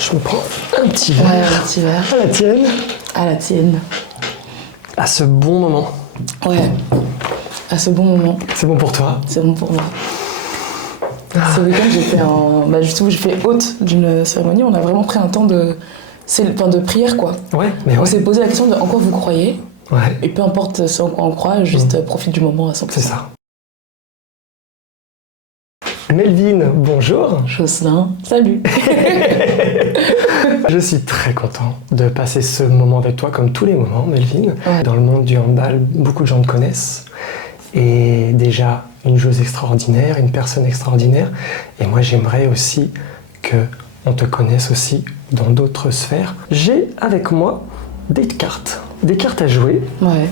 Je me prends un petit verre. Ouais, un petit verre. À la tienne. À la tienne. À ce bon moment. Ouais. À ce bon moment. C'est bon pour toi? C'est bon pour moi. Ce week-end, j'étais en... Bah, justement, j'ai fait hôte d'une cérémonie. On a vraiment pris un temps de prière, quoi. Ouais, mais On ouais. s'est posé la question de en quoi vous croyez. Ouais. Et peu importe ce en quoi on croit, juste profite du moment à 100%. C'est ça. Melvin, bonjour. Jocelyn, salut. Je suis très content de passer ce moment avec toi, comme tous les moments, Melvin. Ouais. Dans le monde du handball, beaucoup de gens te connaissent. Et déjà, une joueuse extraordinaire, une personne extraordinaire. Et moi, j'aimerais aussi qu'on te connaisse aussi dans d'autres sphères. J'ai avec moi des cartes à jouer. Ouais.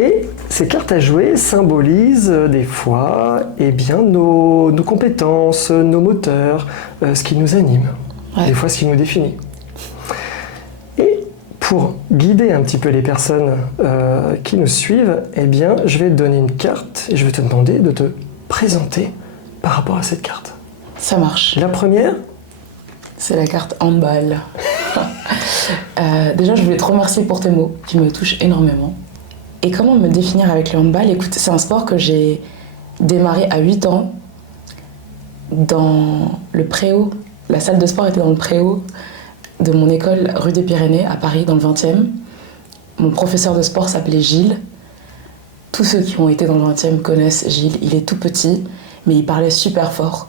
Et ces cartes à jouer symbolisent des fois nos compétences, nos moteurs, ce qui nous anime, des fois ce qui nous définit. Et pour guider un petit peu les personnes qui nous suivent, eh bien, je vais te donner une carte et je vais te demander de te présenter par rapport à cette carte. Ça marche. La première, c'est la carte handball. Déjà, je voulais te remercier pour tes mots qui me touchent énormément. Et comment me définir avec le handball? Écoute, c'est un sport que j'ai démarré à 8 ans dans le préau. La salle de sport était dans le préau de mon école rue des Pyrénées à Paris, dans le 20e. Mon professeur de sport s'appelait Gilles. Tous ceux qui ont été dans le 20e connaissent Gilles. Il est tout petit, mais il parlait super fort.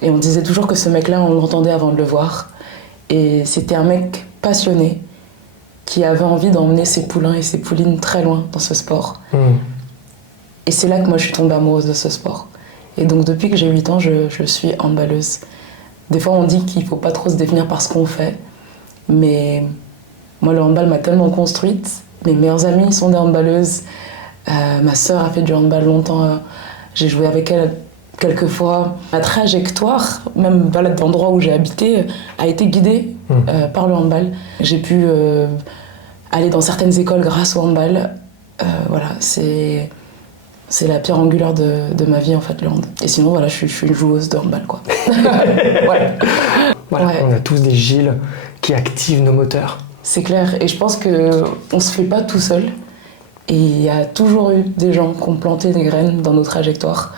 Et on disait toujours que ce mec-là, on l'entendait avant de le voir. Et c'était un mec passionné qui avait envie d'emmener ses poulains et ses poulines très loin dans ce sport. Et c'est là que moi je suis tombée amoureuse de ce sport. Et donc depuis que j'ai 8 ans, je suis handballeuse. Des fois on dit qu'il ne faut pas trop se définir par ce qu'on fait, mais moi le handball m'a tellement construite. Mes meilleures amies sont des handballeuses. Ma sœur a fait du handball longtemps. J'ai joué avec elle quelques fois. Ma trajectoire, même de l'endroit où j'ai habité, a été guidée par le handball. J'ai pu aller dans certaines écoles grâce au handball. Voilà, c'est la pierre angulaire de ma vie, en fait, le hand. Et sinon, voilà, je suis une joueuse de handball, quoi. Ouais. voilà, Ouais. on a tous des Gilles qui activent nos moteurs. C'est clair, et je pense qu'on se fait pas tout seul. Et il y a toujours eu des gens qui ont planté des graines dans nos trajectoires.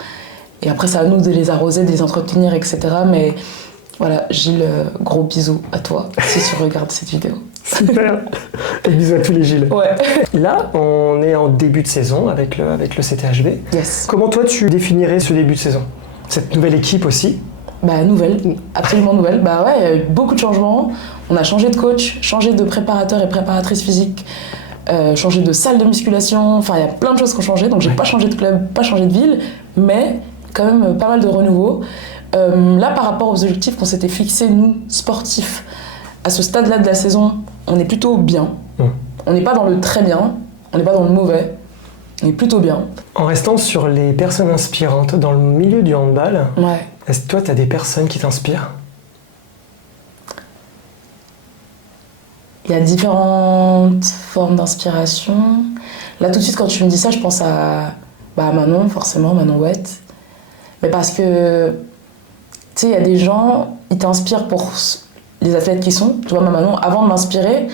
Et après, c'est à nous de les arroser, de les entretenir, etc. Mais voilà, Gilles, gros bisous à toi si tu regardes cette vidéo. Super. Et bisous à tous les Gilles. Ouais. Là, on est en début de saison avec le CTHB. Yes. Comment toi, tu définirais ce début de saison? Cette nouvelle équipe aussi? Bah, nouvelle, absolument nouvelle. Bah ouais, il y a eu beaucoup de changements. On a changé de coach, changé de préparateur et préparatrice physique, changé de salle de musculation. Enfin, il y a plein de choses qui ont changé. Donc, j'ai pas changé de club, pas changé de ville, mais quand même pas mal de renouveau. Là, par rapport aux objectifs qu'on s'était fixés, nous, sportifs, à ce stade-là de la saison, on est plutôt bien. On n'est pas dans le très bien, on n'est pas dans le mauvais, on est plutôt bien. En restant sur les personnes inspirantes dans le milieu du handball, Ouais. est-ce que toi, tu as des personnes qui t'inspirent? Il y a différentes formes d'inspiration. Là, tout de suite, quand tu me dis ça, je pense à Manon, forcément, Manon Ouette. Mais parce que, tu sais, il y a des gens, ils t'inspirent pour les athlètes qui sont. Tu vois, ma Manon, avant de m'inspirer,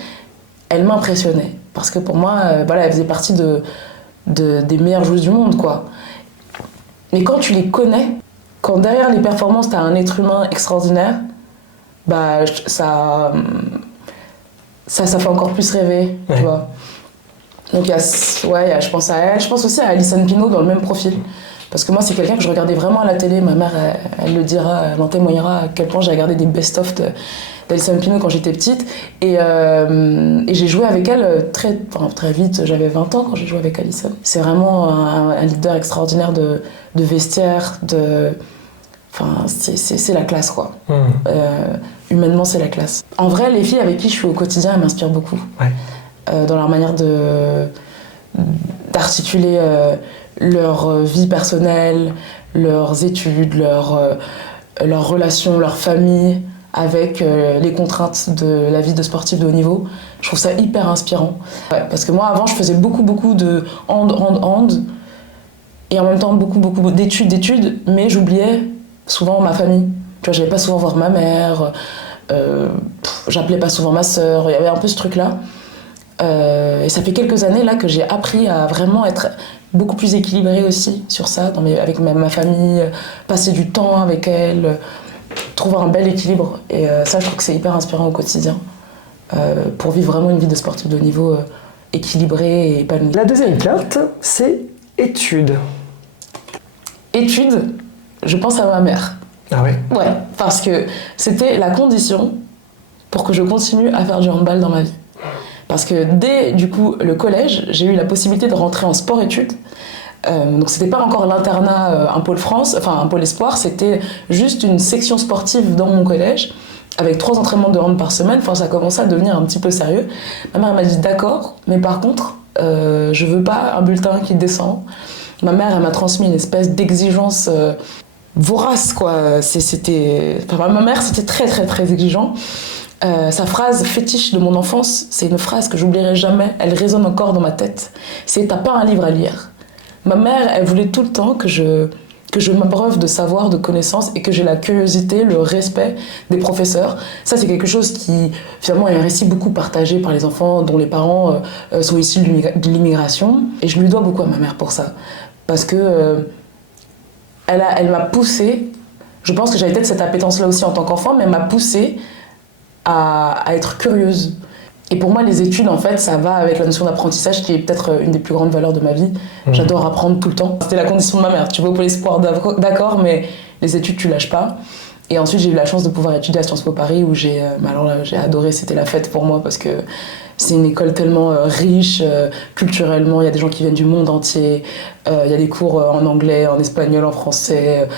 elle m'impressionnait. Parce que pour moi, voilà, elle faisait partie des meilleures joueuses du monde, quoi. Mais quand tu les connais, quand derrière les performances, t'as un être humain extraordinaire, bah, ça fait encore plus rêver, Ouais. tu vois. Donc, je pense à elle. Je pense aussi à Alison Pinault dans le même profil. Parce que moi, c'est quelqu'un que je regardais vraiment à la télé. Ma mère, elle le dira, elle en témoignera à quel point j'ai regardé des best-of d'Alison Pinault quand j'étais petite. Et j'ai joué avec elle très vite. J'avais 20 ans quand j'ai joué avec Alison. C'est vraiment un leader extraordinaire de vestiaire, Enfin, c'est la classe, quoi. Humainement, c'est la classe. En vrai, les filles avec qui je suis au quotidien, elles m'inspirent beaucoup. Ouais. Dans leur manière d'articuler leur vie personnelle, leurs études, leurs relations, leur famille avec les contraintes de la vie de sportif de haut niveau. Je trouve ça hyper inspirant. Ouais, parce que moi, avant, je faisais beaucoup de hand, et en même temps beaucoup d'études, mais j'oubliais souvent ma famille. Tu vois, j'allais pas souvent voir ma mère, J'appelais pas souvent ma sœur, il y avait un peu ce truc-là. Et ça fait quelques années là que j'ai appris à vraiment être beaucoup plus équilibrée aussi sur ça, avec ma famille, passer du temps avec elle, trouver un bel équilibre. Et ça, je trouve que c'est hyper inspirant au quotidien pour vivre vraiment une vie de sportif de haut niveau équilibrée et épanouie. La deuxième carte, c'est études. Études, je pense à ma mère. Ah ouais? Ouais, parce que c'était la condition pour que je continue à faire du handball dans ma vie. Parce que dès du coup le collège, j'ai eu la possibilité de rentrer en sport-études. Donc c'était pas encore l'internat, un pôle France, enfin un pôle espoir, c'était juste une section sportive dans mon collège avec 3 entraînements de hand par semaine. Enfin ça commençait à devenir un petit peu sérieux. Ma mère m'a dit d'accord, mais par contre je veux pas un bulletin qui descend. Ma mère elle m'a transmis une espèce d'exigence vorace quoi. Ma mère c'était très très très exigeant. Sa phrase fétiche de mon enfance, c'est une phrase que j'oublierai jamais, elle résonne encore dans ma tête. C'est « t'as pas un livre à lire ». Ma mère, elle voulait tout le temps que je m'abreuve de savoir, de connaissances et que j'ai la curiosité, le respect des professeurs. Ça, c'est quelque chose qui, finalement, est un récit beaucoup partagé par les enfants dont les parents sont issus de l'immigration. Et je lui dois beaucoup à ma mère pour ça. Parce que elle m'a poussée, je pense que j'avais peut-être cette appétence-là aussi en tant qu'enfant, mais elle m'a poussée à être curieuse. Et pour moi, les études, en fait, ça va avec la notion d'apprentissage qui est peut-être une des plus grandes valeurs de ma vie. J'adore apprendre tout le temps. C'était la condition de ma mère. Tu vas au pôle espoir, d'accord, mais les études, tu lâches pas. Et ensuite, j'ai eu la chance de pouvoir étudier à Sciences Po Paris, où j'ai adoré, c'était la fête pour moi, parce que c'est une école tellement riche, culturellement, il y a des gens qui viennent du monde entier, il y a des cours en anglais, en espagnol, en français,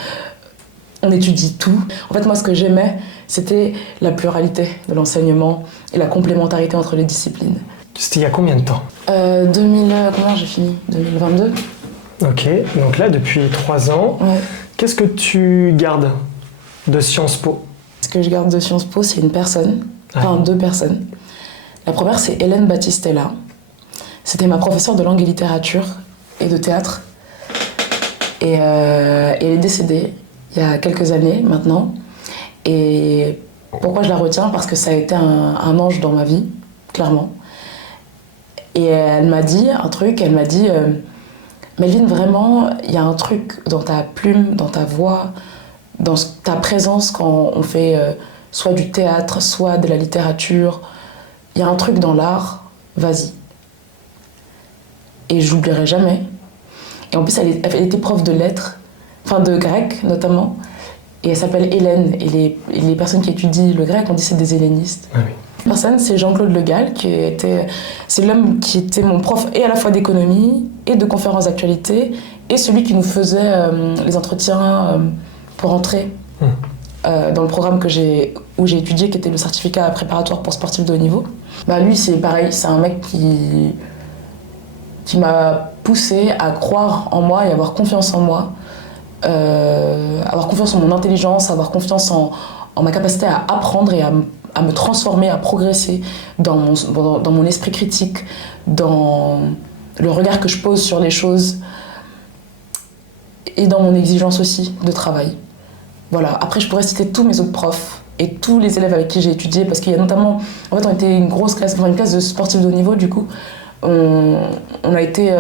on étudie tout. En fait, moi, ce que j'aimais, c'était la pluralité de l'enseignement et la complémentarité entre les disciplines. C'était il y a combien de temps? Comment j'ai fini? 2022. Ok, donc là, depuis 3 ans, Ouais. Qu'est-ce que tu gardes de Sciences Po? Ce que je garde de Sciences Po, c'est une personne, enfin 2 personnes. La première, c'est Hélène Battistella. C'était ma professeure de langue et littérature et de théâtre. Et elle est décédée il y a quelques années maintenant. Et pourquoi je la retiens? Parce que ça a été un ange dans ma vie, clairement. Et elle m'a dit un truc, elle m'a dit Melvin, vraiment, il y a un truc dans ta plume, dans ta voix, dans ta présence quand on fait soit du théâtre, soit de la littérature. Il y a un truc dans l'art, vas-y. Et j'oublierai jamais. Et en plus, elle était prof de lettres, enfin de grec notamment. Et elle s'appelle Hélène. Et les personnes qui étudient le grec, on dit c'est des hellénistes. Ah oui. La personne, c'est Jean-Claude Le Gall, c'est l'homme qui était mon prof et à la fois d'économie et de conférences d'actualité, et celui qui nous faisait les entretiens pour entrer dans le programme où j'ai étudié, qui était le certificat préparatoire pour sportifs de haut niveau. Bah, lui, c'est pareil, c'est un mec qui m'a poussé à croire en moi et avoir confiance en moi. Avoir confiance en mon intelligence, avoir confiance en ma capacité à apprendre et à me transformer, à progresser dans mon esprit critique, dans le regard que je pose sur les choses et dans mon exigence aussi de travail. Voilà. Après, je pourrais citer tous mes autres profs et tous les élèves avec qui j'ai étudié, parce qu'il y a notamment... En fait, on était une grosse classe, enfin une classe de sportifs de haut niveau, du coup. On a été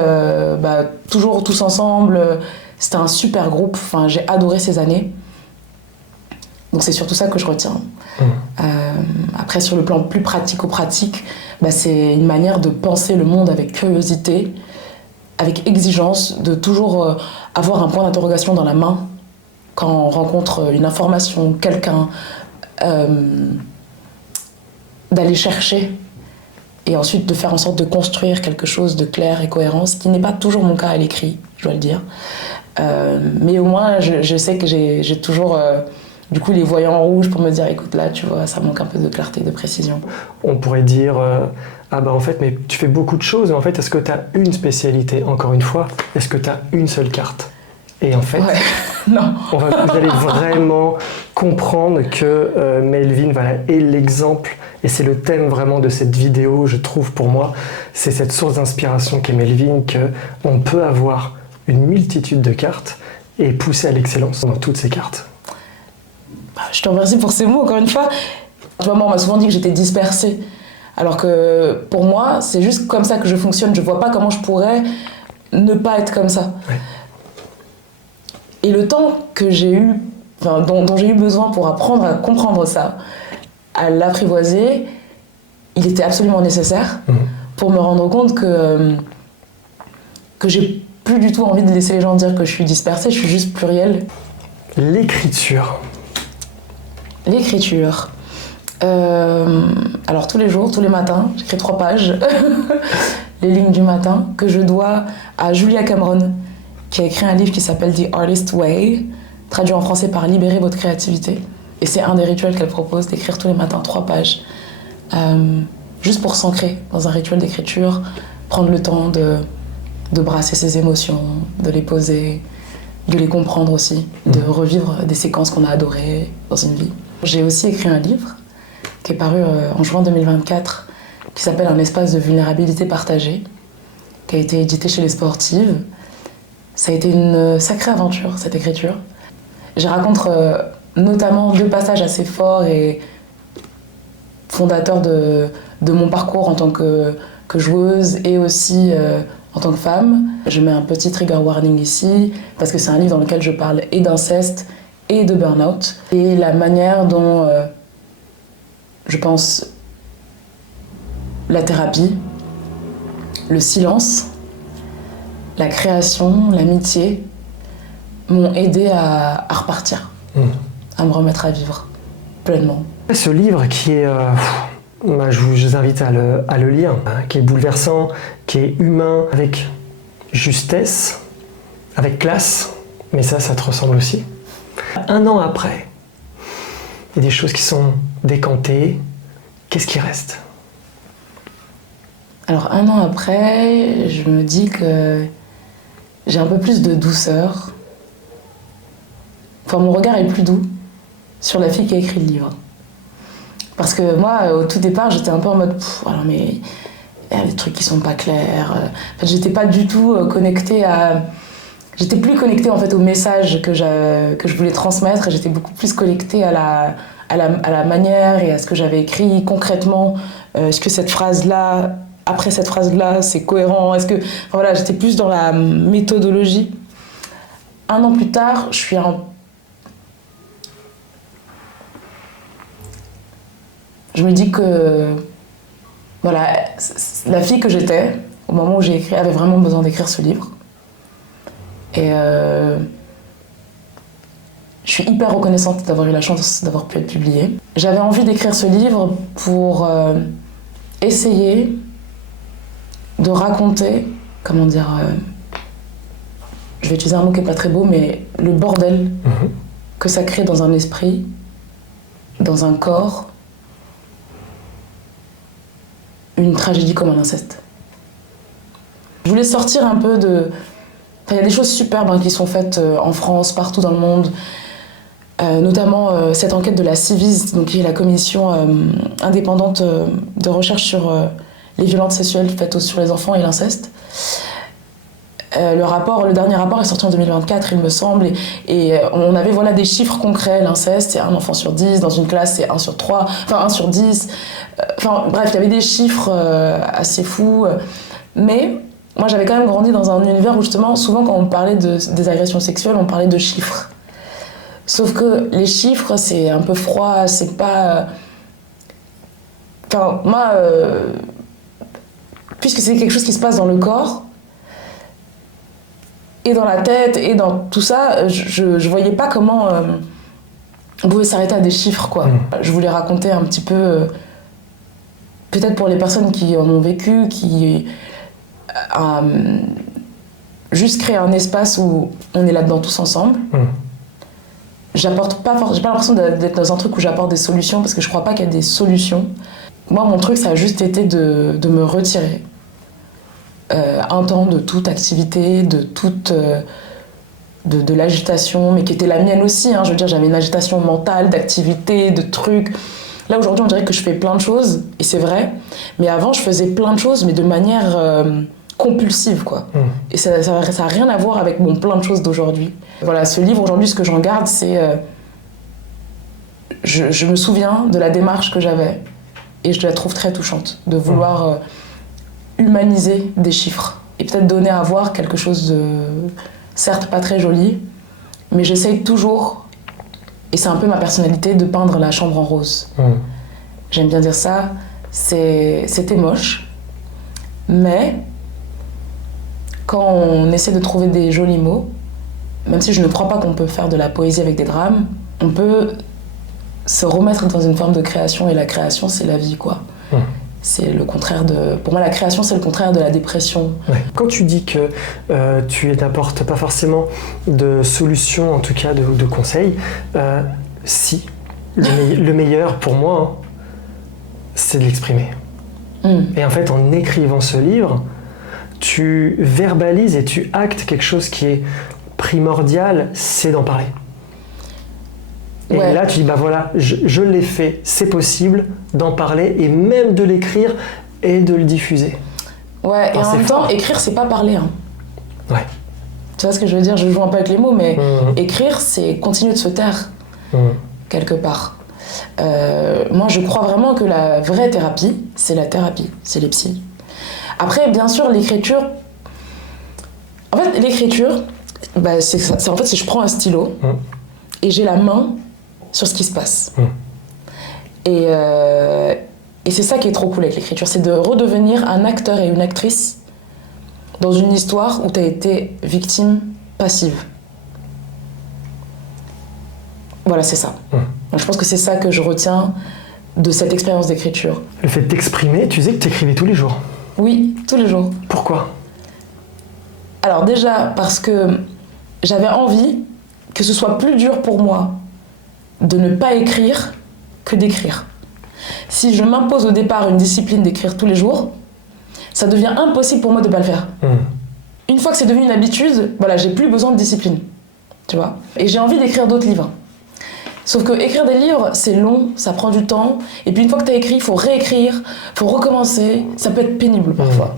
toujours tous ensemble. C'était un super groupe, enfin, j'ai adoré ces années. Donc c'est surtout ça que je retiens. Après, sur le plan plus pratico-pratique, c'est une manière de penser le monde avec curiosité, avec exigence, de toujours avoir un point d'interrogation dans la main quand on rencontre une information, quelqu'un, d'aller chercher et ensuite de faire en sorte de construire quelque chose de clair et cohérent, ce qui n'est pas toujours mon cas à l'écrit, je dois le dire. Mais au moins, je sais que j'ai toujours du coup les voyants rouges pour me dire écoute, là, tu vois, ça manque un peu de clarté, de précision. On pourrait dire en fait, mais tu fais beaucoup de choses, mais en fait, est-ce que tu as une spécialité? Encore une fois, est-ce que tu as une seule carte? Et en fait, non. Vous allez vraiment comprendre que Melvin est l'exemple, et c'est le thème vraiment de cette vidéo, je trouve, pour moi, c'est cette source d'inspiration qu'est Melvin, qu'on peut avoir une multitude de cartes et pousser à l'excellence dans toutes ces cartes. Je te remercie pour ces mots, encore une fois. Tu vois, moi, on m'a souvent dit que j'étais dispersée. Alors que pour moi, c'est juste comme ça que je fonctionne. Je vois pas comment je pourrais ne pas être comme ça. Ouais. Et le temps que j'ai eu, dont j'ai eu besoin pour apprendre à comprendre ça, à l'apprivoiser, il était absolument nécessaire pour me rendre compte que j'ai plus du tout envie de laisser les gens dire que je suis dispersée, je suis juste plurielle. L'écriture. L'écriture. Alors tous les jours, tous les matins, j'écris 3 pages, les lignes du matin, que je dois à Julia Cameron, qui a écrit un livre qui s'appelle The Artist Way, traduit en français par Libérer votre créativité. Et c'est un des rituels qu'elle propose, d'écrire tous les matins 3 pages, juste pour s'ancrer dans un rituel d'écriture, prendre le temps de brasser ses émotions, de les poser, de les comprendre aussi, de revivre des séquences qu'on a adorées dans une vie. J'ai aussi écrit un livre qui est paru en juin 2024, qui s'appelle Un espace de vulnérabilité partagée, qui a été édité chez Les Sportives. Ça a été une sacrée aventure, cette écriture. J'y raconte notamment 2 passages assez forts et fondateurs de mon parcours en tant que joueuse et aussi en tant que femme. Je mets un petit trigger warning ici, parce que c'est un livre dans lequel je parle et d'inceste et de burn-out, et la manière dont je pense la thérapie, le silence, la création, l'amitié m'ont aidé à repartir, à me remettre à vivre pleinement. Ce livre qui est, je vous invite à le lire, qui est bouleversant, qui est humain, avec justesse, avec classe, mais ça te ressemble aussi. 1 an après, il y a des choses qui sont décantées. Qu'est-ce qui reste? Alors 1 an après, je me dis que j'ai un peu plus de douceur. Enfin, mon regard est plus doux sur la fille qui a écrit le livre. Parce que moi, au tout départ, j'étais un peu en mode alors mais il y a des trucs qui sont pas clairs. En fait, j'étais pas du tout connectée à... J'étais plus connectée en fait au message que je voulais transmettre, et j'étais beaucoup plus connectée à la manière et à ce que j'avais écrit concrètement. Est-ce que cette phrase-là, après cette phrase-là, c'est cohérent? Est-ce que... Enfin, voilà, j'étais plus dans la méthodologie. 1 an plus tard, je suis Je me dis que voilà, la fille que j'étais, au moment où j'ai écrit, avait vraiment besoin d'écrire ce livre. Et je suis hyper reconnaissante d'avoir eu la chance d'avoir pu être publiée. J'avais envie d'écrire ce livre pour essayer de raconter, comment dire, je vais utiliser un mot qui n'est pas très beau, mais le bordel que ça crée dans un esprit, dans un corps, une tragédie comme un inceste. Je voulais sortir un peu de... Enfin, il y a des choses superbes qui sont faites en France, partout dans le monde, notamment cette enquête de la Civis, donc, qui est la commission indépendante de recherche sur les violences sexuelles faites sur les enfants et l'inceste. Le dernier rapport est sorti en 2024, il me semble, et on avait voilà, des chiffres concrets. L'inceste, c'est 1 enfant sur 10, dans une classe, c'est 1 sur 3, enfin 1 sur 10. Bref, il y avait des chiffres assez fous. Mais moi, j'avais quand même grandi dans un univers où, justement, souvent, quand on parlait des agressions sexuelles, on parlait de chiffres. Sauf que les chiffres, c'est un peu froid, c'est pas... Enfin, moi, puisque c'est quelque chose qui se passe dans le corps, et dans la tête, et dans tout ça, je voyais pas comment on pouvait s'arrêter à des chiffres, quoi. Je voulais raconter un petit peu, peut-être pour les personnes qui en ont vécu, qui juste créer un espace où on est là-dedans tous ensemble. J'ai pas l'impression d'être dans un truc où j'apporte des solutions, parce que je crois pas qu'il y a des solutions. Moi, mon truc, ça a juste été de me retirer. Un temps de toute activité, de l'agitation, mais qui était la mienne aussi. Je veux dire, j'avais une agitation mentale, d'activité, de trucs. Là, aujourd'hui, on dirait que je fais plein de choses, et c'est vrai. Mais avant, je faisais plein de choses, mais de manière compulsive, quoi. Et ça a rien à voir avec plein de choses d'aujourd'hui. Voilà, ce livre, aujourd'hui, ce que j'en garde, c'est... je me souviens de la démarche que j'avais et je la trouve très touchante, de vouloir humaniser des chiffres et peut-être donner à voir quelque chose de, certes pas très joli, mais j'essaye toujours, et c'est un peu ma personnalité, de peindre la chambre en rose. J'aime bien dire ça, c'était moche, mais quand on essaie de trouver des jolis mots, même si je ne crois pas qu'on peut faire de la poésie avec des drames, on peut se remettre dans une forme de création, et la création, c'est la vie, quoi. C'est le contraire de... Pour moi, la création, c'est le contraire de la dépression. Ouais. Quand tu dis que tu n'apportes pas forcément de solutions, en tout cas de conseils, si, le meilleur pour moi, c'est de l'exprimer. Et en fait, en écrivant ce livre, tu verbalises et tu actes quelque chose qui est primordial, c'est d'en parler. Et là, tu dis, bah voilà, je l'ai fait, c'est possible d'en parler et même de l'écrire et de le diffuser. Ouais, et en même temps, écrire, c'est pas parler. Hein. Ouais. Tu vois ce que je veux dire? Je joue un peu avec les mots, mais écrire, c'est continuer de se taire, quelque part. Moi, je crois vraiment que la vraie thérapie, c'est la thérapie, c'est les psys. Après, bien sûr, l'écriture... En fait, l'écriture, bah, c'est je prends un stylo et j'ai la main sur ce qui se passe. Et c'est ça qui est trop cool avec l'écriture, c'est de redevenir un acteur et une actrice dans une histoire où tu as été victime passive. Voilà, c'est ça. Donc, je pense que c'est ça que je retiens de cette expérience d'écriture. Le fait de t'exprimer, tu disais que tu écrivais tous les jours. Oui, tous les jours. Pourquoi? Alors déjà, parce que j'avais envie que ce soit plus dur pour moi de ne pas écrire que d'écrire. Si je m'impose au départ une discipline d'écrire tous les jours, ça devient impossible pour moi de ne pas le faire. Une fois que c'est devenu une habitude, voilà, j'ai plus besoin de discipline, tu vois. Et j'ai envie d'écrire d'autres livres. Sauf que écrire des livres, c'est long, ça prend du temps, et puis une fois que tu as écrit, il faut réécrire, il faut recommencer, ça peut être pénible parfois.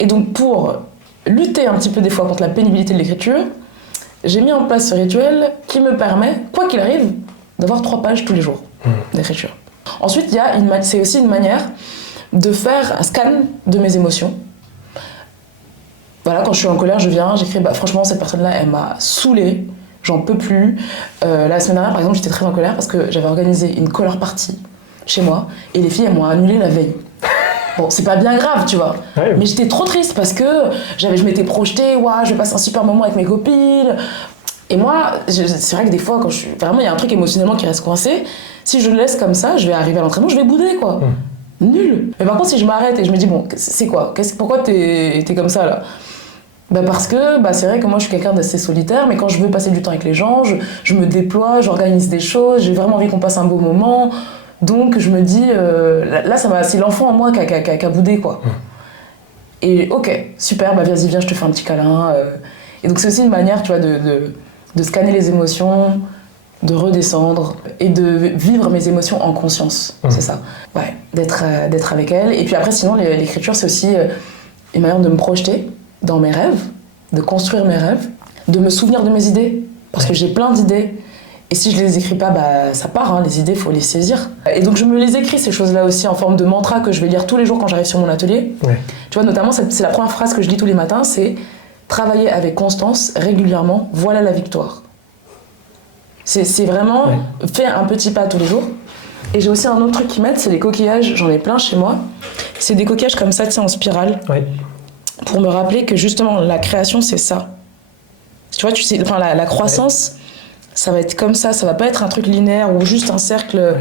Et donc pour lutter un petit peu des fois contre la pénibilité de l'écriture, j'ai mis en place ce rituel qui me permet, quoi qu'il arrive, d'avoir 3 pages tous les jours d'écriture. Ensuite, c'est aussi une manière de faire un scan de mes émotions. Voilà, quand je suis en colère, je viens, j'écris, bah, franchement, cette personne-là, elle m'a saoulée, j'en peux plus. La semaine dernière, par exemple, j'étais très en colère parce que j'avais organisé une color party chez moi et les filles, elles m'ont annulé la veille. Bon, c'est pas bien grave, tu vois. Ouais. Mais j'étais trop triste parce que je m'étais projetée, je vais passer un super moment avec mes copines. Et moi, c'est vrai que des fois, quand vraiment, il y a un truc émotionnellement qui reste coincé. Si je le laisse comme ça, je vais arriver à l'entraînement, je vais bouder, quoi. Nul. Mais par contre, si je m'arrête et je me dis, bon, c'est quoi? Pourquoi t'es comme ça, là? Bah parce que c'est vrai que moi, je suis quelqu'un d'assez solitaire, mais quand je veux passer du temps avec les gens, je me déploie, j'organise des choses, j'ai vraiment envie qu'on passe un beau moment. Donc je me dis, là c'est l'enfant en moi qui a boudé, quoi. Et ok, super, vas-y, viens, je te fais un petit câlin. Et donc c'est aussi une manière, tu vois, de scanner les émotions, de redescendre et de vivre mes émotions en conscience, c'est ça. Ouais, d'être avec elles. Et puis après, sinon, l'écriture, c'est aussi une manière de me projeter dans mes rêves, de construire mes rêves, de me souvenir de mes idées, parce que j'ai plein d'idées. Et si je les écris pas, ça part, les idées, faut les saisir. Et donc je me les écris, ces choses-là aussi, en forme de mantra que je vais lire tous les jours quand j'arrive sur mon atelier. Tu vois, notamment, c'est la première phrase que je lis tous les matins, c'est « Travailler avec constance, régulièrement, voilà la victoire ». C'est vraiment faire un petit pas tous les jours. Et j'ai aussi un autre truc qui m'aide, c'est les coquillages, j'en ai plein chez moi. C'est des coquillages comme ça, en spirale, pour me rappeler que justement, la création, c'est ça. Tu vois, la croissance... Ça va être comme ça va pas être un truc linéaire ou juste un cercle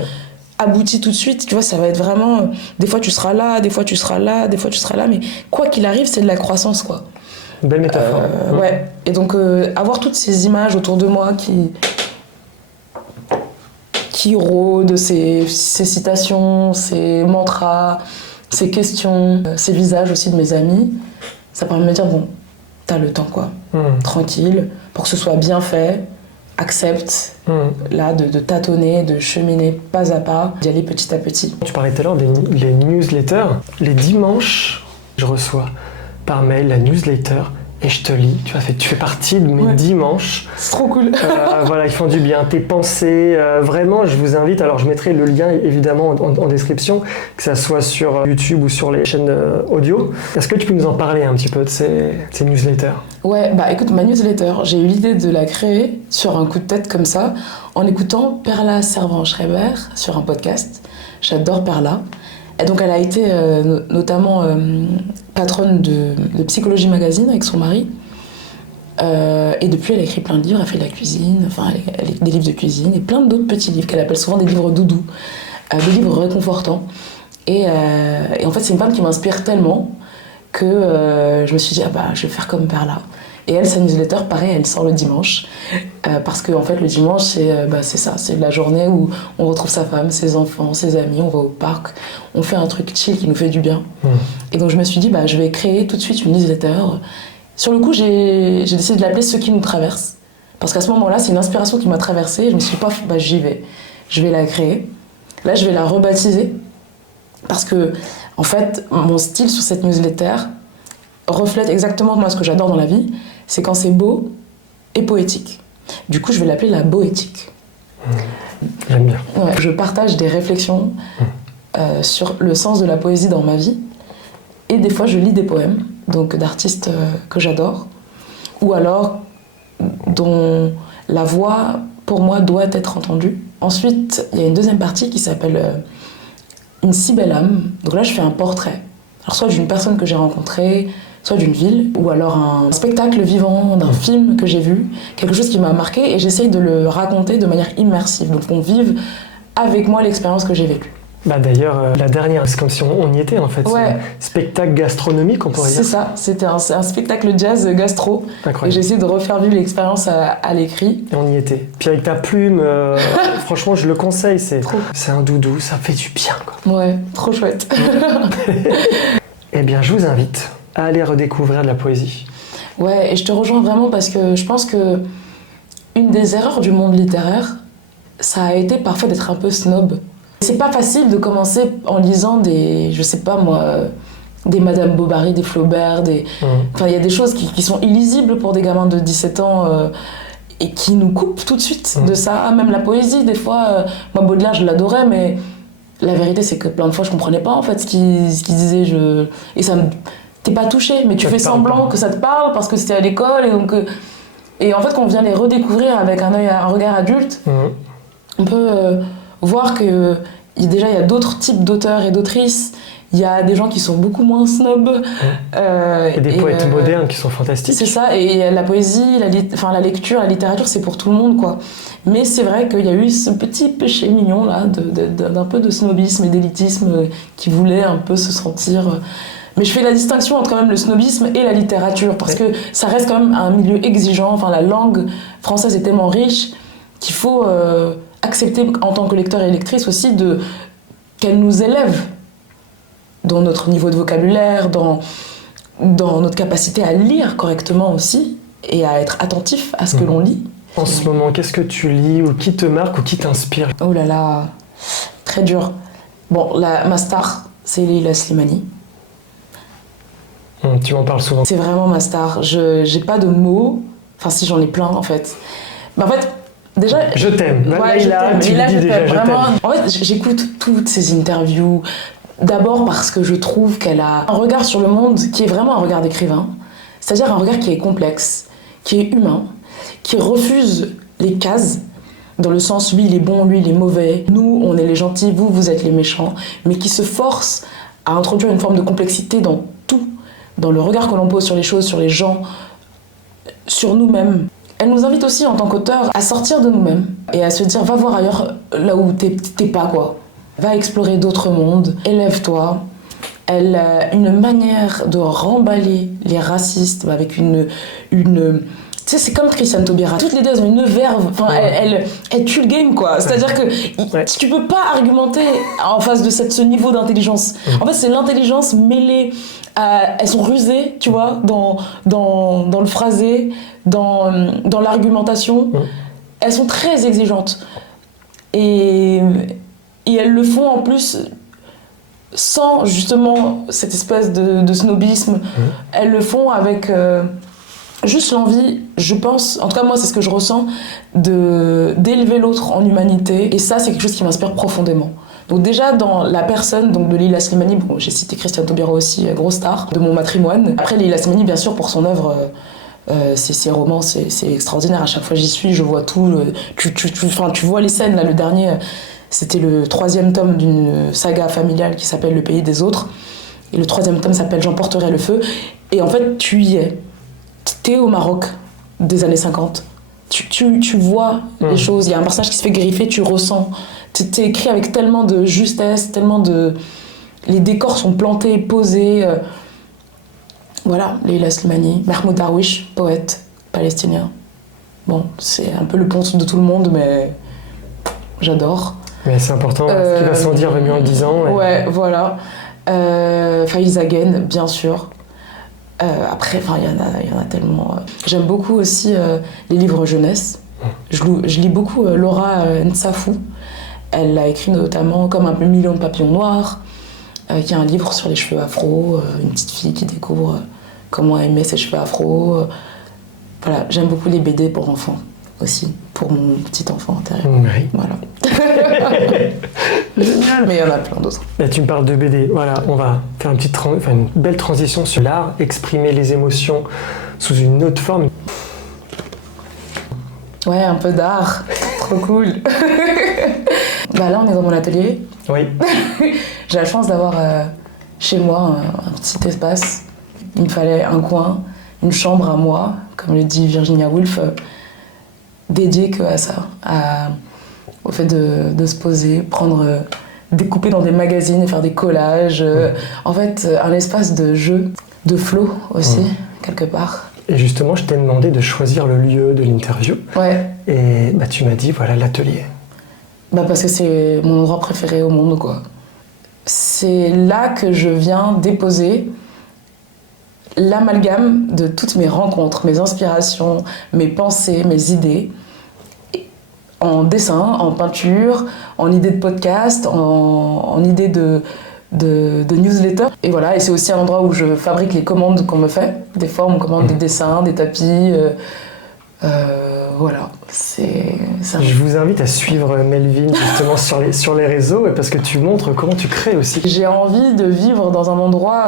abouti tout de suite, tu vois, ça va être vraiment, des fois tu seras là, des fois tu seras là, des fois tu seras là, mais quoi qu'il arrive, c'est de la croissance, quoi. Une belle métaphore. Ouais, et donc avoir toutes ces images autour de moi qui rôdent, ces citations, ces mantras, ces questions, ces visages aussi de mes amis, ça permet de me dire, bon, t'as le temps, quoi, tranquille, pour que ce soit bien fait, accepte là de tâtonner, de cheminer pas à pas, d'y aller petit à petit. Tu parlais tout à l'heure des newsletters. Les dimanches, je reçois par mail la newsletter et je te lis. Tu fais partie de mes dimanches. C'est trop cool. Voilà, ils font du bien. Tes pensées, vraiment, je vous invite. Alors, je mettrai le lien évidemment en description, que ça soit sur YouTube ou sur les chaînes audio. Est-ce que tu peux nous en parler un petit peu de ces newsletters? Ouais, bah écoute, ma newsletter, j'ai eu l'idée de la créer sur un coup de tête comme ça, en écoutant Perla Servan-Schreiber sur un podcast. J'adore Perla. Et donc elle a été notamment patronne de Psychologie Magazine avec son mari. Et depuis, elle a écrit plein de livres, elle fait de la cuisine, enfin des livres de cuisine et plein d'autres petits livres qu'elle appelle souvent des livres doudous, des livres réconfortants. Et en fait, c'est une femme qui m'inspire tellement que je me suis dit, je vais faire comme Perla. Et elle, sa newsletter, pareil, elle sort le dimanche. Parce que en fait, le dimanche, c'est ça, c'est la journée où on retrouve sa femme, ses enfants, ses amis, on va au parc, on fait un truc chill qui nous fait du bien. Et donc je me suis dit, je vais créer tout de suite une newsletter. Sur le coup, j'ai décidé de l'appeler Ceux qui nous traversent. Parce qu'à ce moment-là, c'est une inspiration qui m'a traversée. Et je me suis dit, j'y vais. Je vais la créer. Là, je vais la rebaptiser. Parce que, en fait, mon style sur cette newsletter reflète exactement moi ce que j'adore dans la vie. C'est quand c'est beau et poétique. Du coup, je vais l'appeler la Boétique. J'aime bien. Ouais, je partage des réflexions sur le sens de la poésie dans ma vie. Et des fois, je lis des poèmes donc d'artistes que j'adore. Ou alors, dont la voix, pour moi, doit être entendue. Ensuite, il y a une deuxième partie qui s'appelle Une si belle âme. Donc là, je fais un portrait. Alors, soit d'une personne que j'ai rencontrée, soit d'une ville, ou alors un spectacle vivant d'un film que j'ai vu, quelque chose qui m'a marqué, et j'essaye de le raconter de manière immersive, donc qu'on vive avec moi l'expérience que j'ai vécue. D'ailleurs, la dernière, c'est comme si on y était en fait. Ouais. Spectacle gastronomique, on pourrait dire. C'est ça, c'était un spectacle jazz gastro. Incroyable. Et j'ai essayé de refaire vivre l'expérience à l'écrit. Et on y était. Puis avec ta plume, franchement, je le conseille, c'est un doudou, ça fait du bien, quoi. Ouais, trop chouette. Eh bien, je vous invite à aller redécouvrir de la poésie. Ouais, et je te rejoins vraiment parce que je pense que une des erreurs du monde littéraire, ça a été parfois d'être un peu snob. C'est pas facile de commencer en lisant des Madame Bovary, des Flaubert, Enfin, il y a des choses qui sont illisibles pour des gamins de 17 ans et qui nous coupent tout de suite de ça. Même la poésie, des fois, moi Baudelaire, je l'adorais, mais la vérité, c'est que plein de fois, je comprenais pas en fait ce qu'il disait. Et ça me... T'es pas touché, mais tu fais semblant que ça te parle parce que c'était à l'école. Et en fait, quand on vient les redécouvrir avec un regard adulte, on peut voir que déjà, il y a d'autres types d'auteurs et d'autrices. Il y a des gens qui sont beaucoup moins snobs. Et des poètes modernes qui sont fantastiques. C'est ça, et la poésie, la lecture, la littérature, c'est pour tout le monde, quoi. Mais c'est vrai qu'il y a eu ce petit péché mignon, là, d'un peu de snobisme et d'élitisme qui voulait un peu se sentir... Mais je fais la distinction entre quand même le snobisme et la littérature, parce que ça reste quand même un milieu exigeant. Enfin, la langue française est tellement riche qu'il faut accepter en tant que lecteur et lectrice aussi qu'elle nous élève dans notre niveau de vocabulaire, dans notre capacité à lire correctement aussi et à être attentif à ce que l'on lit. En ce moment, qu'est-ce que tu lis ou qui te marque ou qui t'inspire? Oh là là, très dur. Bon, ma star, c'est Leila Slimani. Tu m'en parles souvent. C'est vraiment ma star. J'ai pas de mots. Enfin, si, j'en ai plein, en fait. Mais en fait, déjà... Je t'aime. Ouais, Leila, tu me dis déjà, je t'aime. En fait, j'écoute toutes ces interviews. D'abord parce que je trouve qu'elle a un regard sur le monde qui est vraiment un regard d'écrivain. C'est-à-dire un regard qui est complexe, qui est humain, qui refuse les cases, dans le sens lui il est bon, lui il est mauvais, nous on est les gentils, vous êtes les méchants, mais qui se force à introduire une forme de complexité dans tout, dans le regard que l'on pose sur les choses, sur les gens, sur nous-mêmes. Elle nous invite aussi en tant qu'auteur à sortir de nous-mêmes et à se dire va voir ailleurs là où t'es pas, quoi. Va explorer d'autres mondes, élève-toi. Elle a une manière de remballer les racistes avec une tu sais, c'est comme Christiane Taubira. Toutes les deux, elles ont une verve. Enfin, elle tue le game, quoi. C'est-à-dire que tu peux pas argumenter en face de ce niveau d'intelligence. En fait, c'est l'intelligence mêlée à... Elles sont rusées, tu vois, dans le phrasé, dans l'argumentation. Elles sont très exigeantes. Et elles le font en plus sans, justement, cette espèce de snobisme. Elles le font avec... juste l'envie, je pense, en tout cas moi c'est ce que je ressens, d'élever l'autre en humanité. Et ça, c'est quelque chose qui m'inspire profondément. Donc déjà dans la personne donc de Leila Slimani, bon, j'ai cité Christiane Taubira aussi, grosse star de mon matrimoine. Après Leila Slimani, bien sûr, pour son œuvre, ses romans, c'est extraordinaire. À chaque fois j'y suis, je vois tout. Tu vois les scènes, là, le dernier, c'était le 3e tome d'une saga familiale qui s'appelle Le Pays des Autres. Et le 3e tome s'appelle J'emporterai le feu. Et en fait, tu y es. T'es au Maroc des années 50. Tu vois les choses. Il y a un personnage qui se fait griffer, tu ressens. T'es écrit avec tellement de justesse, tellement de... Les décors sont plantés, posés. Voilà, Leila Slimani, Mahmoud Darwish, poète palestinien. Bon, c'est un peu le ponce de tout le monde, mais j'adore. Mais c'est important, ce qui va sans dire va mieux en le disant. Ouais, voilà. Faiz Agen, bien sûr. Après, il y en a tellement. J'aime beaucoup aussi les livres jeunesse. Je lis beaucoup Laura Nsafou. Elle a écrit notamment Comme un million de papillons noirs, qui est un livre sur les cheveux afro, une petite fille qui découvre comment aimer ses cheveux afro. Voilà, j'aime beaucoup les BD pour enfants aussi, pour mon petit enfant intérieur. Oui. Voilà. Génial, mais il y en a plein d'autres. Là, tu me parles de BD. Voilà, on va faire une belle transition sur l'art, exprimer les émotions sous une autre forme. Ouais, un peu d'art. Trop cool. Là, on est dans mon atelier. Oui. J'ai la chance d'avoir chez moi un petit espace. Il me fallait un coin, une chambre à moi, comme le dit Virginia Woolf, dédiée que à ça, au fait de se poser, découper dans des magazines et faire des collages. En fait, un espace de jeu, de flow aussi, quelque part. Et justement, je t'ai demandé de choisir le lieu de l'interview. Ouais. Et tu m'as dit, voilà, l'atelier. Parce que c'est mon endroit préféré au monde, quoi. C'est là que je viens déposer l'amalgame de toutes mes rencontres, mes inspirations, mes pensées, mes idées, en dessin, en peinture, en idées de podcast, en idées de newsletter. Et voilà, et c'est aussi un endroit où je fabrique les commandes qu'on me fait. Des fois, on me commande des dessins, des tapis. Voilà, c'est ça. Je vous invite à suivre Melvin justement sur les réseaux, parce que tu montres comment tu crées aussi. J'ai envie de vivre dans un endroit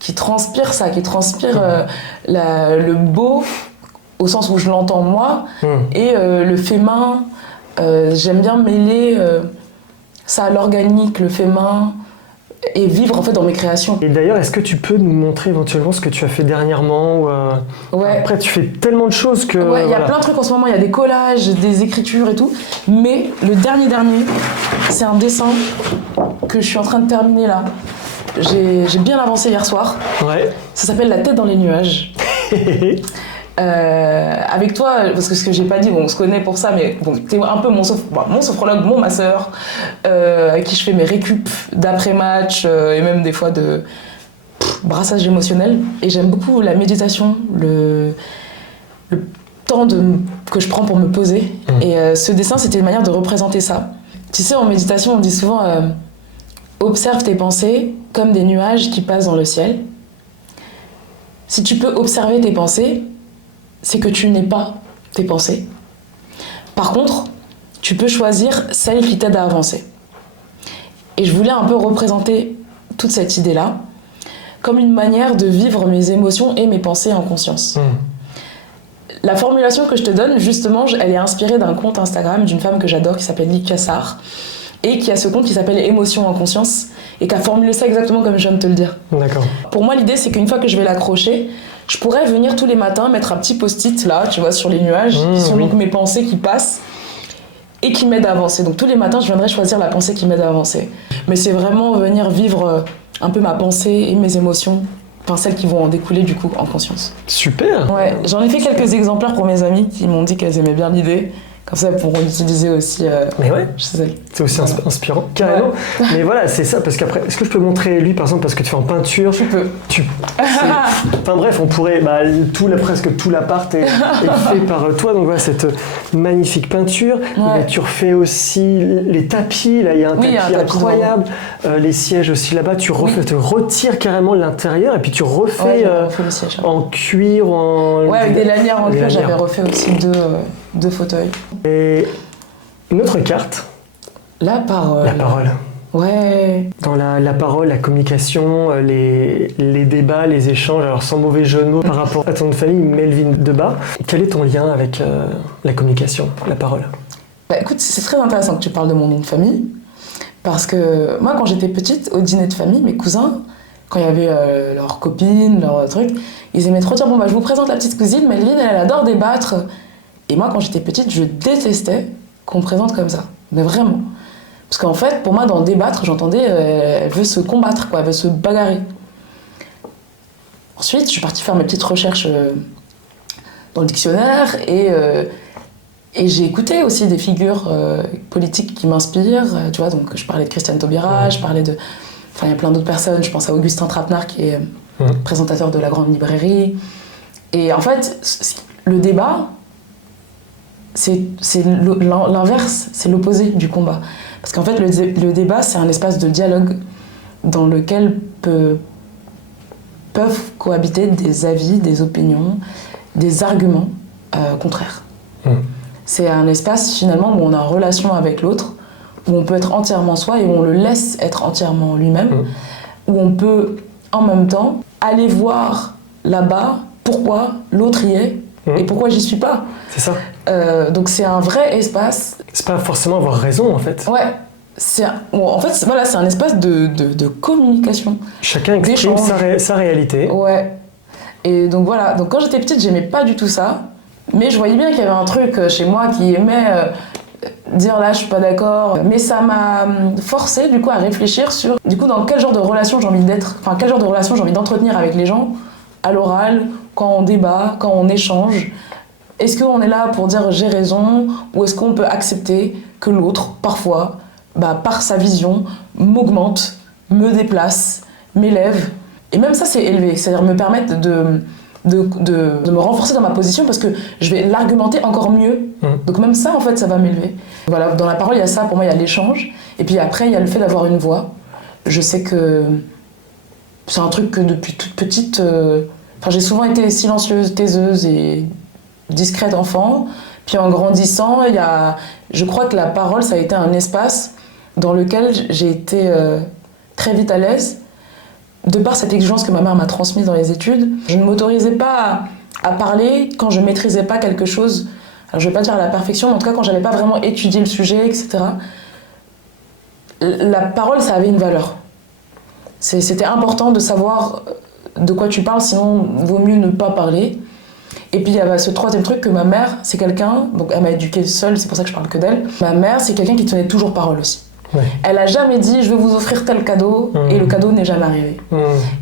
qui transpire ça, qui transpire le beau, au sens où je l'entends moi, et le fait main. J'aime bien mêler ça à l'organique, le fait main, et vivre en fait dans mes créations. Et d'ailleurs, est-ce que tu peux nous montrer éventuellement ce que tu as fait dernièrement Ouais. Après, tu fais tellement de choses que... Ouais, il y a plein de trucs en ce moment, il y a des collages, des écritures et tout, mais le dernier, c'est un dessin que je suis en train de terminer là. J'ai bien avancé hier soir. Ouais. Ça s'appelle La tête dans les nuages. Avec toi, parce que ce que j'ai pas dit, on se connaît pour ça, mais t'es un peu mon sophrologue, mon masseur, avec qui je fais mes récup d'après-match et même des fois de brassage émotionnel. Et j'aime beaucoup la méditation, le temps que je prends pour me poser. Et ce dessin, c'était une manière de représenter ça. Tu sais, en méditation, on dit souvent observe tes pensées comme des nuages qui passent dans le ciel. Si tu peux observer tes pensées, c'est que tu n'es pas tes pensées. Par contre, tu peux choisir celles qui t'aident à avancer. Et je voulais un peu représenter toute cette idée-là comme une manière de vivre mes émotions et mes pensées en conscience. La formulation que je te donne, justement, elle est inspirée d'un compte Instagram d'une femme que j'adore qui s'appelle Lee Kassar et qui a ce compte qui s'appelle Émotions en conscience et qui a formulé ça exactement comme je viens de te le dire. D'accord. Pour moi, l'idée, c'est qu'une fois que je vais l'accrocher, je pourrais venir tous les matins mettre un petit post-it là, tu vois, sur les nuages, qui sont donc mes pensées qui passent et qui m'aident à avancer. Donc tous les matins, je viendrai choisir la pensée qui m'aide à avancer. Mais c'est vraiment venir vivre un peu ma pensée et mes émotions, enfin celles qui vont en découler du coup en conscience. Super. Ouais, j'en ai fait quelques exemplaires pour mes amies qui m'ont dit qu'elles aimaient bien l'idée Comme ça, ils pourront l'utiliser aussi. Mais ouais, chez eux. c'est aussi inspirant, carrément. Ouais. Mais voilà, c'est ça, parce qu'après, est-ce que je peux montrer lui, par exemple, parce que tu fais en peinture? Tu peux. Enfin bref, on pourrait, presque tout l'appart est fait par toi, donc voilà, cette magnifique peinture. Ouais. Et tu refais aussi les tapis, là, il y a un tapis incroyable. Les sièges aussi là-bas, tu retires carrément l'intérieur, et puis tu refais, refait le siège, en cuir ou en... Ouais, avec des lanières en cuir, j'avais refait aussi deux fauteuils. Et une autre carte. La parole. La parole. Ouais. Dans la parole, la communication, les débats, les échanges, alors sans mauvais jeu de mots par rapport à ton nom de famille, Melvin Debat, quel est ton lien avec la communication, la parole? Écoute, c'est très intéressant que tu parles de mon nom de famille, parce que moi, quand j'étais petite, au dîner de famille, mes cousins, quand il y avait leurs copines, leurs trucs, ils aimaient trop dire, je vous présente la petite cousine, Melvin, elle adore débattre. Et moi, quand j'étais petite, je détestais qu'on me présente comme ça. Mais vraiment. Parce qu'en fait, pour moi, dans débattre, j'entendais elle veut se combattre, quoi, elle veut se bagarrer. Ensuite, je suis partie faire mes petites recherches dans le dictionnaire et j'ai écouté aussi des figures politiques qui m'inspirent. Tu vois, donc je parlais de Christiane Taubira, je parlais de... Enfin, il y a plein d'autres personnes. Je pense à Augustin Trapenard, qui est présentateur de la Grande Librairie. Et en fait, le débat... c'est l'inverse, c'est l'opposé du combat. Parce qu'en fait, le débat, c'est un espace de dialogue dans lequel peuvent cohabiter des avis, des opinions, des arguments contraires. C'est un espace, finalement, où on est en relation avec l'autre, où on peut être entièrement soi et où on le laisse être entièrement lui-même, où on peut, en même temps, aller voir là-bas pourquoi l'autre y est, et pourquoi j'y suis pas. C'est ça. Donc c'est un vrai espace. C'est pas forcément avoir raison en fait. Ouais. C'est un espace de communication. Chacun exprime sa réalité. Ouais. Et donc voilà. Donc quand j'étais petite, j'aimais pas du tout ça. Mais je voyais bien qu'il y avait un truc chez moi qui aimait dire là je suis pas d'accord. Mais ça m'a forcé du coup à réfléchir sur dans quel genre de relation j'ai envie d'être. Enfin quel genre de relation j'ai envie d'entretenir avec les gens à l'oral, quand on débat, quand on échange. Est-ce qu'on est là pour dire j'ai raison ou est-ce qu'on peut accepter que l'autre, parfois, par sa vision, m'augmente, me déplace, m'élève. Et même ça, c'est élevé. C'est-à-dire me permettre de me renforcer dans ma position parce que je vais l'argumenter encore mieux. Donc même ça, en fait, ça va m'élever. Voilà, dans la parole, il y a ça. Pour moi, il y a l'échange. Et puis après, il y a le fait d'avoir une voix. Je sais que c'est un truc que depuis toute petite... j'ai souvent été silencieuse, taiseuse et discrète enfant. Puis en grandissant, je crois que la parole, ça a été un espace dans lequel j'ai été très vite à l'aise. De par cette exigence que ma mère m'a transmise dans les études, je ne m'autorisais pas à parler quand je ne maîtrisais pas quelque chose. Alors je ne vais pas dire à la perfection, mais en tout cas quand je n'avais pas vraiment étudié le sujet, etc. La parole, ça avait une valeur. C'était important de savoir de quoi tu parles, sinon vaut mieux ne pas parler. Et puis il y avait ce troisième truc que ma mère, c'est quelqu'un, donc elle m'a éduquée seule, c'est pour ça que je parle que d'elle. Ma mère, c'est quelqu'un qui tenait toujours parole aussi. Ouais. Elle a jamais dit je vais vous offrir tel cadeau et le cadeau n'est jamais arrivé.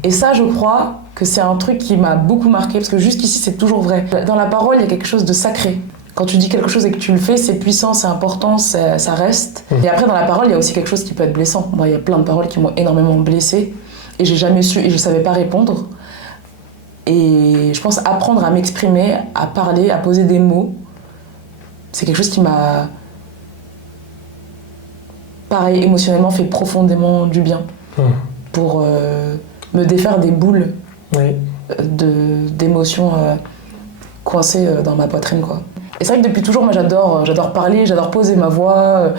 Et ça, je crois que c'est un truc qui m'a beaucoup marqué parce que jusqu'ici c'est toujours vrai. Dans la parole, il y a quelque chose de sacré. Quand tu dis quelque chose et que tu le fais, c'est puissant, c'est important, ça reste. Et après dans la parole, il y a aussi quelque chose qui peut être blessant. Moi, il y a plein de paroles qui m'ont énormément blessée et j'ai jamais su et je savais pas répondre. Et je pense apprendre à m'exprimer, à parler, à poser des mots, c'est quelque chose qui m'a, pareil, émotionnellement fait profondément du bien pour me défaire des boules d'émotions coincées dans ma poitrine, quoi. Et c'est vrai que depuis toujours, moi j'adore parler, j'adore poser ma voix.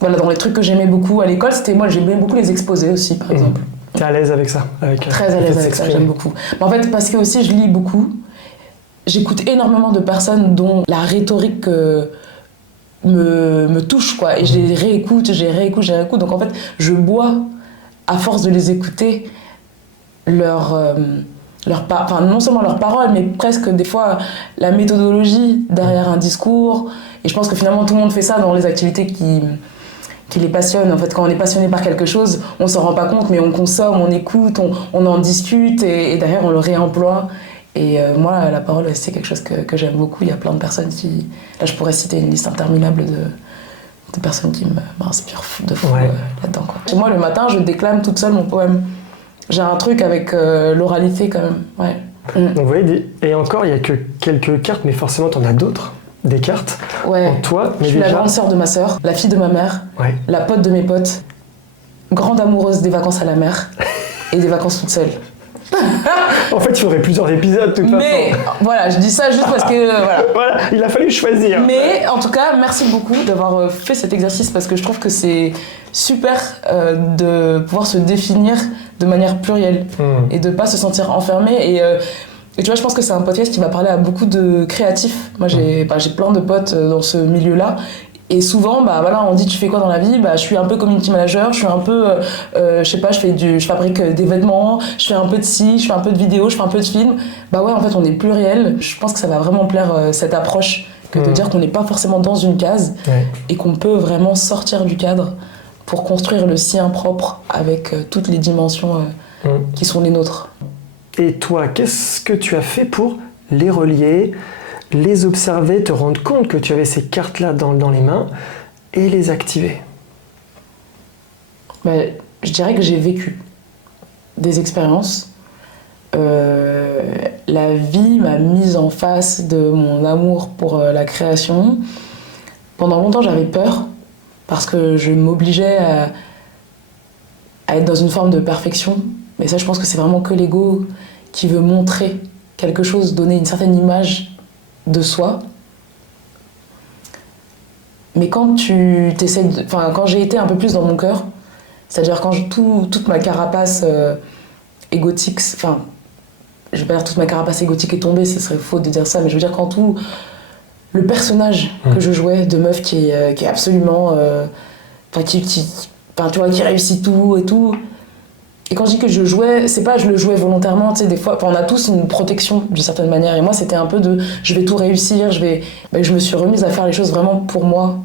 Voilà, dans les trucs que j'aimais beaucoup à l'école, j'aimais beaucoup les exposer aussi, par exemple. T'es à l'aise avec ça Très à l'aise avec ça, j'aime beaucoup. Mais en fait, parce que aussi je lis beaucoup, j'écoute énormément de personnes dont la rhétorique me touche, quoi. Et je les réécoute. Donc en fait, je bois, à force de les écouter, non seulement leurs paroles, mais presque des fois la méthodologie derrière un discours. Et je pense que finalement tout le monde fait ça dans les activités qui les passionnent. En fait, quand on est passionné par quelque chose, on s'en rend pas compte, mais on consomme, on écoute, on en discute et derrière on le réemploie. Et moi, la parole, c'est quelque chose que j'aime beaucoup. Il y a plein de personnes qui... Là, je pourrais citer une liste interminable de personnes qui m'inspirent de fou là-dedans, quoi. Et moi, le matin, je déclame toute seule mon poème. J'ai un truc avec l'oralité, quand même. Ouais. Donc, vous voyez, et encore, il n'y a que quelques cartes, mais forcément, tu en as d'autres. Des cartes en toi. Mais je suis la grande sœur de ma sœur, la fille de ma mère, la pote de mes potes, grande amoureuse des vacances à la mer et des vacances toute seule. En fait, il faudrait plusieurs épisodes, de toute façon. Mais voilà, je dis ça juste parce que voilà, il a fallu choisir. Mais en tout cas, merci beaucoup d'avoir fait cet exercice parce que je trouve que c'est super de pouvoir se définir de manière plurielle et de pas se sentir enfermé. Et tu vois, je pense que c'est un podcast qui va parler à beaucoup de créatifs. Moi, j'ai plein de potes dans ce milieu-là. Et souvent, on dit tu fais quoi dans la vie ? Je suis un peu community manager, je suis un peu, je sais pas, je fabrique des vêtements, je fais un peu de ci, je fais un peu de vidéos, je fais un peu de films. En fait, on est pluriel. Je pense que ça va vraiment plaire cette approche que de dire qu'on n'est pas forcément dans une case et qu'on peut vraiment sortir du cadre pour construire le sien propre avec toutes les dimensions qui sont les nôtres. Et toi, qu'est-ce que tu as fait pour les relier, les observer, te rendre compte que tu avais ces cartes-là dans les mains et les activer? Je dirais que j'ai vécu des expériences. La vie m'a mise en face de mon amour pour la création. Pendant longtemps, j'avais peur parce que je m'obligeais à être dans une forme de perfection. Mais ça, je pense que c'est vraiment que l'ego qui veut montrer quelque chose, donner une certaine image de soi. Mais quand quand j'ai été un peu plus dans mon cœur, c'est-à-dire quand toute ma carapace égotique, je vais pas dire toute ma carapace égotique est tombée, ce serait faux de dire ça, mais je veux dire quand tout le personnage que je jouais de meuf qui est absolument qui réussit tout et tout. Et quand je dis que je jouais, c'est pas je le jouais volontairement, tu sais, des fois, on a tous une protection d'une certaine manière. Et moi, c'était un peu de je vais tout réussir, je me suis remise à faire les choses vraiment pour moi,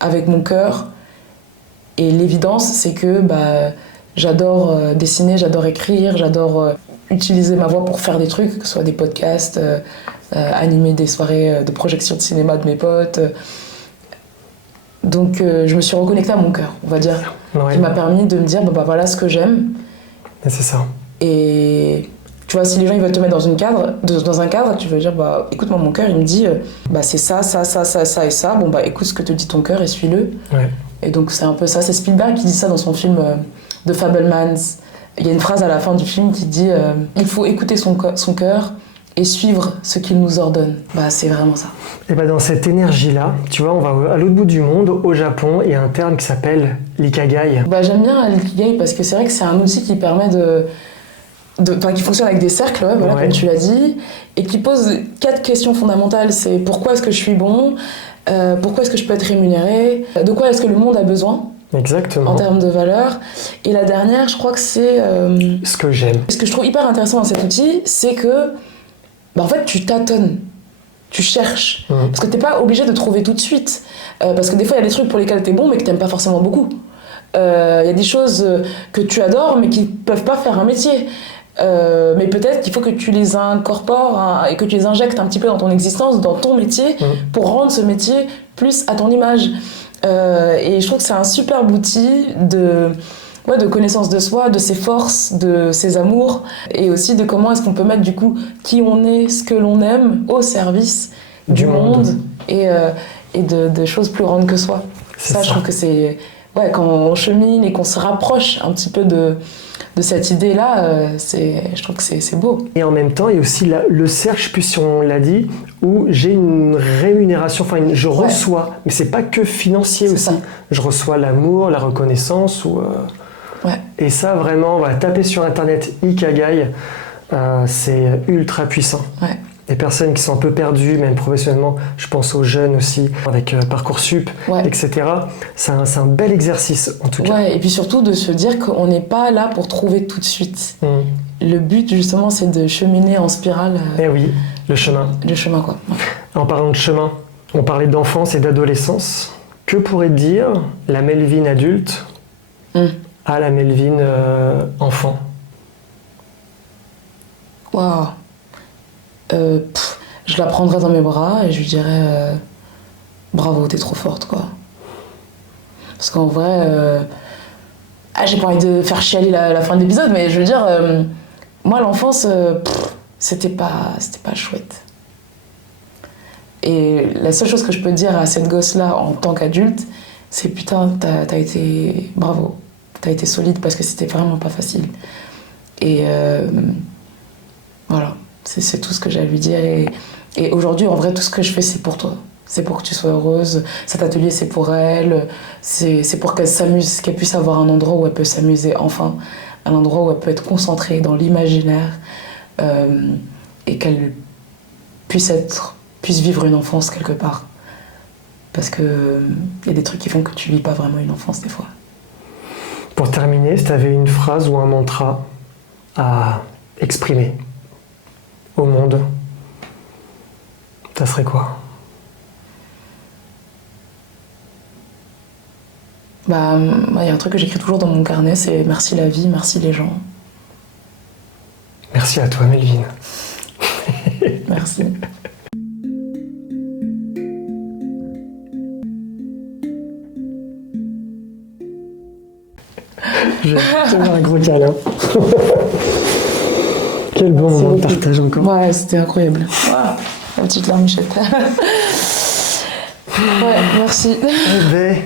avec mon cœur. Et l'évidence, c'est que j'adore dessiner, j'adore écrire, j'adore utiliser ma voix pour faire des trucs, que ce soit des podcasts, animer des soirées de projection de cinéma de mes potes. Donc je me suis reconnectée à mon cœur, on va dire, qui m'a permis de me dire voilà ce que j'aime. Et c'est ça. Et tu vois, si les gens ils veulent te mettre dans un cadre, tu veux dire écoute, moi mon cœur il me dit c'est ça et ça. Écoute ce que te dit ton cœur et suis-le. Ouais. Et donc c'est un peu ça. C'est Spielberg qui dit ça dans son film The Fabelmans. Il y a une phrase à la fin du film qui dit il faut écouter son cœur et suivre ce qu'il nous ordonne. C'est vraiment ça. Et dans cette énergie-là, tu vois, on va à l'autre bout du monde, au Japon, il y a un terme qui s'appelle l'ikigai. J'aime bien l'ikigai parce que c'est vrai que c'est un outil qui permet qui fonctionne avec des cercles, comme tu l'as dit, et qui pose 4 questions fondamentales. C'est pourquoi est-ce que je suis bon ? Pourquoi est-ce que je peux être rémunéré ? De quoi est-ce que le monde a besoin ? Exactement. En termes de valeur. Et la dernière, je crois que c'est... ce que j'aime. Ce que je trouve hyper intéressant dans cet outil, c'est que en fait, tu tâtonnes, tu cherches. Parce que t'es pas obligé de trouver tout de suite. Parce que des fois, il y a des trucs pour lesquels t'es bon, mais que t'aimes pas forcément beaucoup. Il y a des choses que tu adores, mais qui peuvent pas faire un métier. Mais peut-être qu'il faut que tu les incorpores et que tu les injectes un petit peu dans ton existence, dans ton métier, pour rendre ce métier plus à ton image. Et je trouve que c'est un superbe outil de connaissance de soi, de ses forces, de ses amours, et aussi de comment est-ce qu'on peut mettre du coup qui on est, ce que l'on aime, au service du monde et de choses plus grandes que soi. Ça, je trouve que c'est... quand on chemine et qu'on se rapproche un petit peu de cette idée-là, je trouve que c'est beau. Et en même temps, il y a aussi le cercle, je ne sais plus si on l'a dit, où j'ai une rémunération, je reçois, mais c'est pas que financier aussi. Ça. Je reçois l'amour, la reconnaissance ou... Et ça, vraiment, taper sur internet Ikigai, c'est ultra puissant. Ouais. Des personnes qui sont un peu perdues, même professionnellement, je pense aux jeunes aussi, avec Parcoursup, etc. C'est un bel exercice, en tout cas. Et puis surtout de se dire qu'on n'est pas là pour trouver tout de suite. Le but, justement, c'est de cheminer en spirale. Oui, le chemin. Le chemin, quoi. Ouais. En parlant de chemin, on parlait d'enfance et d'adolescence. Que pourrait dire la Melvin adulte à la Melvin enfant? Waouh. Je la prendrais dans mes bras et je lui dirais bravo, t'es trop forte, quoi. Parce qu'en vrai, j'ai pas envie de faire chialer la fin de l'épisode, mais je veux dire, moi, l'enfance, c'était pas chouette. Et la seule chose que je peux dire à cette gosse-là en tant qu'adulte, c'est putain, t'as été bravo, t'as été solide parce que c'était vraiment pas facile. Et voilà, c'est tout ce que j'ai à lui dire. Et aujourd'hui, en vrai, tout ce que je fais, c'est pour toi. C'est pour que tu sois heureuse. Cet atelier, c'est pour elle. C'est pour qu'elle s'amuse, qu'elle puisse avoir un endroit où elle peut s'amuser enfin. Un endroit où elle peut être concentrée dans l'imaginaire. Et qu'elle puisse vivre une enfance quelque part. Parce que y a des trucs qui font que tu vis pas vraiment une enfance des fois. Pour terminer, si tu avais une phrase ou un mantra à exprimer au monde, ça serait quoi? Y a un truc que j'écris toujours dans mon carnet, c'est merci la vie, merci les gens. Merci à toi, Melvin. Merci. Je vais te faire un gros câlin. Quel bon moment de partage encore. Ouais, c'était incroyable. Wow, la petite larmichette. Ouais, merci. Eh ben,